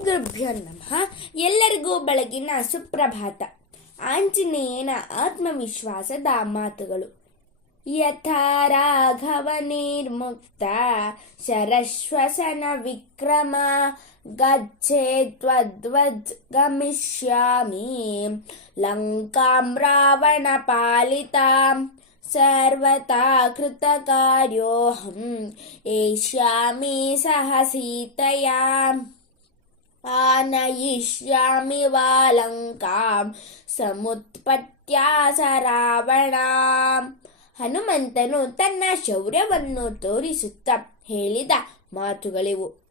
ಗುರುಭ್ಯೋ ನಮಃ ಎಲ್ಲರಿಗೂ ಬೆಳಗಿನ ಸುಪ್ರಭಾತ ಆಂಜನೇಯನ ಆತ್ಮವಿಶ್ವಾಸದ ಮಾತುಗಳು ಯಥಾ ರಾಘವ ನಿರ್ಮುಕ್ತ ಶರಶ್ವಸನ ವಿಕ್ರಮ ಗಚ್ಚೇತ್ವದ್ವದ್ ಗಮಿಷ್ಯಾಮಿ ಲಂಕಾಂ ರಾವಣ ಪಾಲಿತಾಂ ಸರ್ವತಾ ಕೃತಕಾರ್ಯೋಹಂ ಏಷ್ಯಾಮಿ ಸಹ ಸೀತಯಾ ಆನಯಿಷ್ಯಾಮಿ वालङ्कां ಸಮುತ್ಪತ್ತ್ಯಾ ಸ ರಾವಣ ಹನುಮಂತನು ತನ್ನ ಶೌರ್ಯವನ್ನು ತೋರಿಸುತ್ತಾ ಹೇಳಿದ ಮಾತುಗಳಿವು.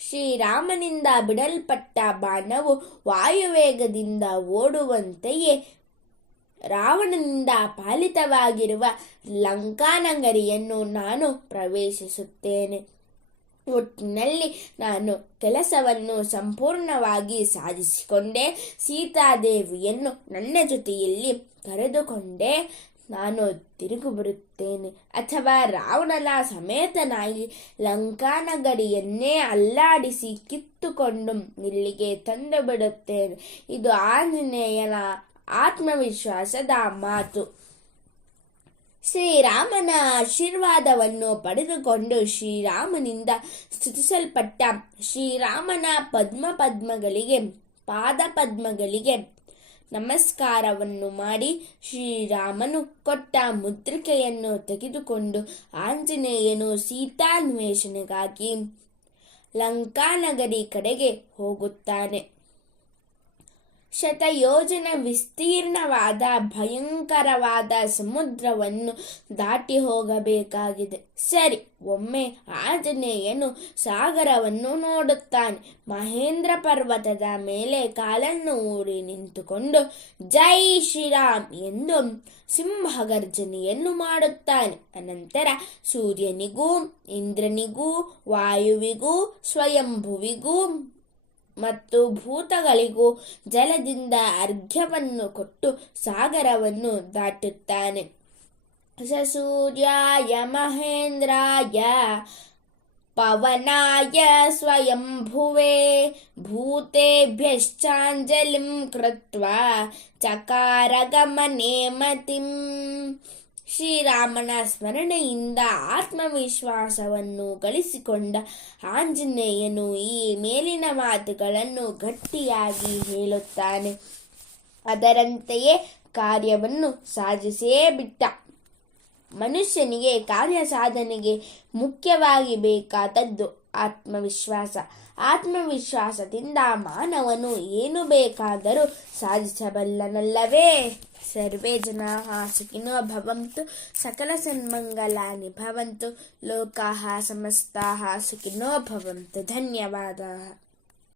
ಶ್ರೀರಾಮನಿಂದ ಬಿಡಲ್ಪಟ್ಟ ಬಾಣವು ವಾಯುವೇಗದಿಂದ ಓಡುವಂತೆಯೇ ರಾವಣನಿಂದ ಪಾಲಿತವಾಗಿರುವ ಲಂಕಾನಗರಿಯನ್ನು ನಾನು ಪ್ರವೇಶಿಸುತ್ತೇನೆ. ಒಟ್ಟಿನಲ್ಲಿ ನಾನು ಕೆಲಸವನ್ನು ಸಂಪೂರ್ಣವಾಗಿ ಸಾಧಿಸಿಕೊಂಡೆ. ಸೀತಾದೇವಿಯನ್ನು ನನ್ನ ಜೊತೆಯಲ್ಲಿ ಕರೆದುಕೊಂಡೆ. ನಾನು ತಿರುಗು ಬರುತ್ತೇನೆ. ಅಥವಾ ರಾವಣನ ಸಮೇತನಾಗಿ ಲಂಕಾನಗರಿಯನ್ನೇ ಅಲ್ಲಾಡಿಸಿ ಕಿತ್ತುಕೊಂಡು ಇಲ್ಲಿಗೆ ತಂದು ಬಿಡುತ್ತೇನೆ. ಇದು ಆಂಜನೇಯನ ಆತ್ಮವಿಶ್ವಾಸದ ಮಾತು. ಶ್ರೀರಾಮನ ಆಶೀರ್ವಾದವನ್ನು ಪಡೆದುಕೊಂಡು ಶ್ರೀರಾಮನಿಂದ ಸ್ತುತಿಸಲ್ಪಟ್ಟ ಶ್ರೀರಾಮನ ಪದ್ಮ ಪದ್ಮಗಳಿಗೆ, ಪಾದ ಪದ್ಮಗಳಿಗೆ ನಮಸ್ಕಾರವನ್ನು ಮಾಡಿ ಶ್ರೀರಾಮನು ಕೊಟ್ಟ ಮುದ್ರಿಕೆಯನ್ನು ತೆಗೆದುಕೊಂಡು ಆಂಜನೇಯನು ಸೀತಾನ್ವೇಷಣೆಗಾಗಿ ಲಂಕಾನಗರಿ ಕಡೆಗೆ ಹೋಗುತ್ತಾನೆ. ಶತಯೋಜನ ವಿಸ್ತೀರ್ಣವಾದ, ಭಯಂಕರವಾದ ಸಮುದ್ರವನ್ನು ದಾಟಿ ಹೋಗಬೇಕಾಗಿದೆ. ಸರಿ, ಒಮ್ಮೆ ಆಂಜನೇಯನು ಸಾಗರವನ್ನು ನೋಡುತ್ತಾನೆ. ಮಹೇಂದ್ರ ಪರ್ವತದ ಮೇಲೆ ಕಾಲನ್ನು ಊರಿ ನಿಂತುಕೊಂಡು, ಜೈ ಶ್ರೀರಾಮ್ ಎಂದು ಸಿಂಹಗರ್ಜನೆಯನ್ನು ಮಾಡುತ್ತಾನೆ. ಅನಂತರ ಸೂರ್ಯನಿಗೂ, ಇಂದ್ರನಿಗೂ, ವಾಯುವಿಗೂ, ಸ್ವಯಂಭುವಿಗೂ ಮತ್ತು ಭೂತಗಳಿಗೂ ಜಲದಿಂದ ಅರ್ಘ್ಯವನ್ನು ಕೊಟ್ಟು ಸಾಗರವನ್ನು ದಾಟುತ್ತಾನೆ. ಸೂರ್ಯಾಯ ಮಹೇಂದ್ರಾಯ ಪವನಾಯ ಸ್ವಯಂಭುವೆ ಭೂತೆಭ್ಯಶ್ಚಾಂಜಲಿಂ ಕೃತ್ವ ಚಕಾರ ಗಮನೆ ಮತಿಂ ಶ್ರೀರಾಮನ ಸ್ಮರಣೆಯಿಂದ ಆತ್ಮವಿಶ್ವಾಸವನ್ನು ಗಳಿಸಿಕೊಂಡ ಆಂಜನೇಯನು ಈ ಮೇಲಿನ ಮಾತುಗಳನ್ನು ಗಟ್ಟಿಯಾಗಿ ಹೇಳುತ್ತಾನೆ. ಅದರಂತೆಯೇ ಕಾರ್ಯವನ್ನು ಸಾಧಿಸೇ ಬಿಟ್ಟ. ಮನುಷ್ಯನಿಗೆ ಕಾರ್ಯ ಸಾಧನೆಗೆ ಮುಖ್ಯವಾಗಿ ಬೇಕಾದದ್ದು ಆತ್ಮವಿಶ್ವಾಸ ಆತ್ಮವಿಶ್ವಾಸದಿಂದ ಮಾನವನು ಏನು ಬೇಕಾದರೂ ಸಾಧಿಸಬಲ್ಲನಲ್ಲವೇ ಸರ್ವೇ ಜನಾಃ ಸುಖಿನೋ ಭವಂತು ಸಕಲ ಸನ್ಮಂಗಲಾನಿ ಭವಂತು ಲೋಕಾಃ ಸಮಸ್ತಾಃ ಸುಖಿನೋ ಭವಂತು ಧನ್ಯವಾದಾः